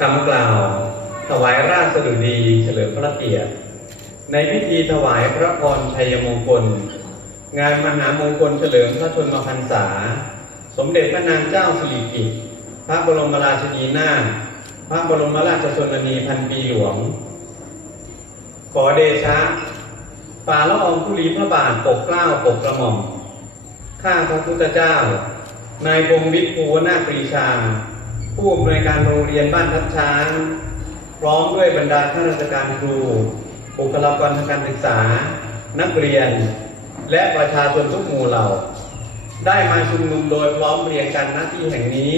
คำกล่าว ถวายราชสดุดีเฉลิมพระเกียรติ ในพิธีถวายพระพรชัยมงคล งานมหามงคลเฉลิมพระชนมพรรษา สมเด็จพระนางเจ้าสิริกิติ์พระบรมราชินีนาถพระบรมราชชนนีพันปีหลวง ขอเดชะฝ่าละอองธุลีพระบาทปกเกล้าปกกระหม่อม ข้าพระพุทธเจ้า นายพงวิทย์ภูวนาปรีชา ผู้อำนวยการโรงเรียนบ้านทับช้าง พร้อมด้วยบรรดาข้าราชการครูบุคลากรทางการศึกษา นักเรียน และประชาชนทุกหมู่เหล่า ได้มาชุมนุมโดยพร้อมเรียงกันหน้าที่แห่งนี้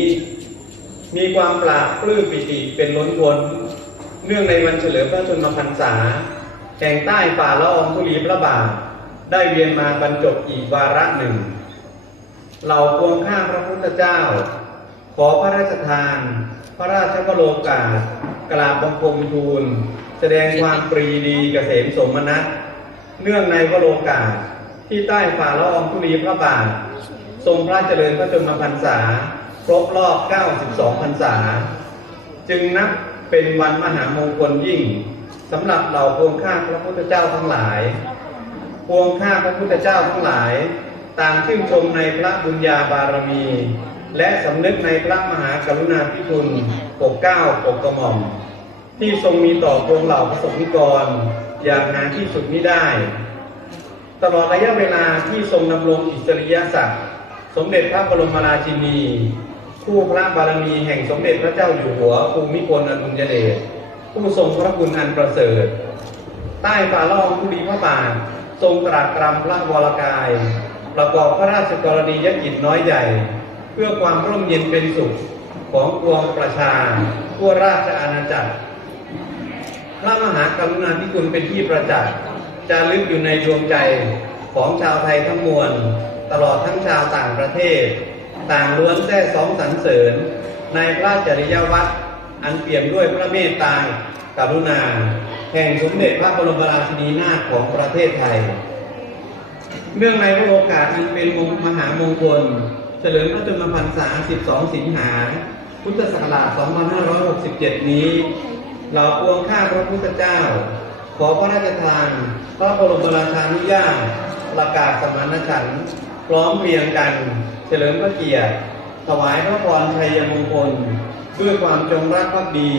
มีความปราบปลื้มปิติเป็นล้นพ้นเนื่องในวันเฉลิมพระชนมพรรษาแห่งใต้ฝ่าละอองธุลีพระบาทได้เวียนมาบรรจบอีกวาระหนึ่งเหล่าพวงข้าพระพุทธเจ้า อพระราชทาน พระราชวโรกาสกราบบังคมทูล แสดงความปรีดีเกษมสมนัตเนื่องในวโรกาสที่ใต้ฝ่าละอองธุลีพระบาท ทรงพระเจริญพระชนมพรรษา ครบรอบ 92 พรรษา จึงนับเป็นวันมหามงคลยิ่งสำหรับเหล่าพวงข้าพระพุทธเจ้าทั้งหลาย พวงข้าพระพุทธเจ้าทั้งหลาย ต่างชื่นชมในพระบุญญาบารมี และสำนึกในพระมหากรุณาธิคุณปกเก้าปกกระหม่อม ที่ทรงมีต่อพวงเหล่าประสบนิกร อย่างหานที่สุดมิได้ ตลอดระยะเวลาที่ทรงดำรงอิสริยศักดิ์สมเด็จพระบรมราชินี ผู้พระบารมีแห่งสมเด็จพระเจ้าอยู่หัวภูมิพลอดุลยเดชผู้ทรงพระคุณอันประเสริฐ ใต้ฝ่าละอองธุลีพระบาททรงตรัสตรำพระวรกาย ประกอบพระราชกรณียกิจน้อยใหญ่ พื่อความร่มเย็นเป็นสุขของปวงประชาทั่วราชอาณาจักร พระมหากรุณาธิคุณเป็นที่ประจักษ์จารึกอยู่ในดวงใจของชาวไทยทั้งมวล ตลอดทั้งชาวต่างประเทศ ต่างล้วนแท้สองสรรเสริญ ในพระจริยวัตรอันเปี่ยมด้วยพระเมตตากรุณา แห่งสมเด็จพระบรมราชินีนาถของประเทศไทย เนื่องในพระโอกาสอันเป็นมหามงคล เฉลิมพระชนมพรรษา 12 สิงหา พุทธศักราช 2567 นี้ เราปวงข้าพระพุทธเจ้า ขอพระราชทาน พระบรมราชานุญาตประกาศสมานฉันท์พร้อมเรียงกัน เฉลิมพระเกียรติ ถวายพระพรชัยมงคลด้วยความจงรักภักดี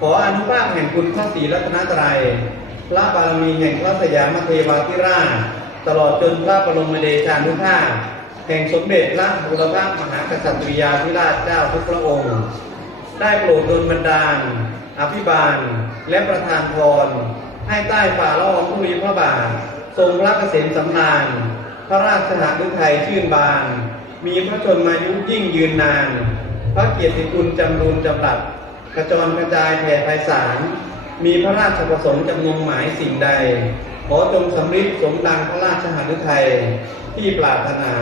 ขออนุภาพแห่งคุณพระศรีรัตนตรัย พระบารมีแห่งพระสยามเทวาธิราช ตลอดจนพระบรมเดชานุภาพ แห่งสมเด็จพระบุรพมหากษัตริยาธิราชเจ้าทุกพระองค์ ได้โปรดดลบันดาล อภิบาล และประทานพร ให้ใต้ฝ่าละอองธุลีพระบาท ทรงพระเกษมสำราญ พระราชหฤทัยชื่นบาน มีพระชนมายุยิ่งยืนนาน พระเกียรติคุณจำรูนจำรัดกระจรกระจายแผ่ไพศาล มีพระราชประสงค์จำนงหมายสิ่งใด ขอจงสำฤทธิ์สมดังพระราชหฤทัยที่ปรารถนา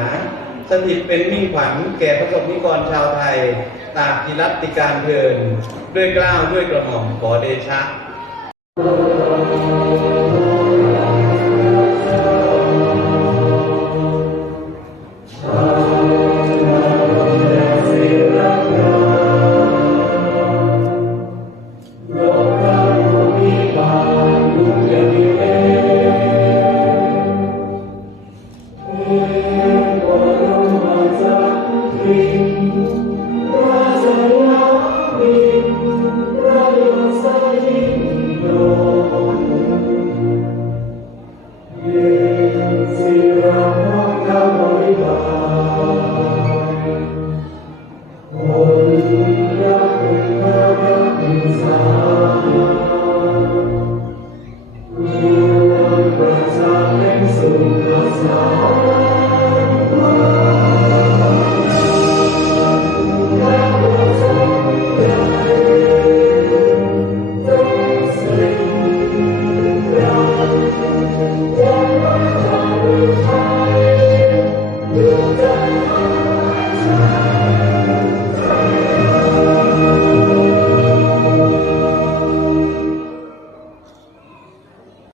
สถิตเป็นมิ่งขวัญแก่ประสบนิกรชาวไทย ตากกิรัติการเพลิน ด้วยกล้าวด้วยกระหม่อมขอเดชะ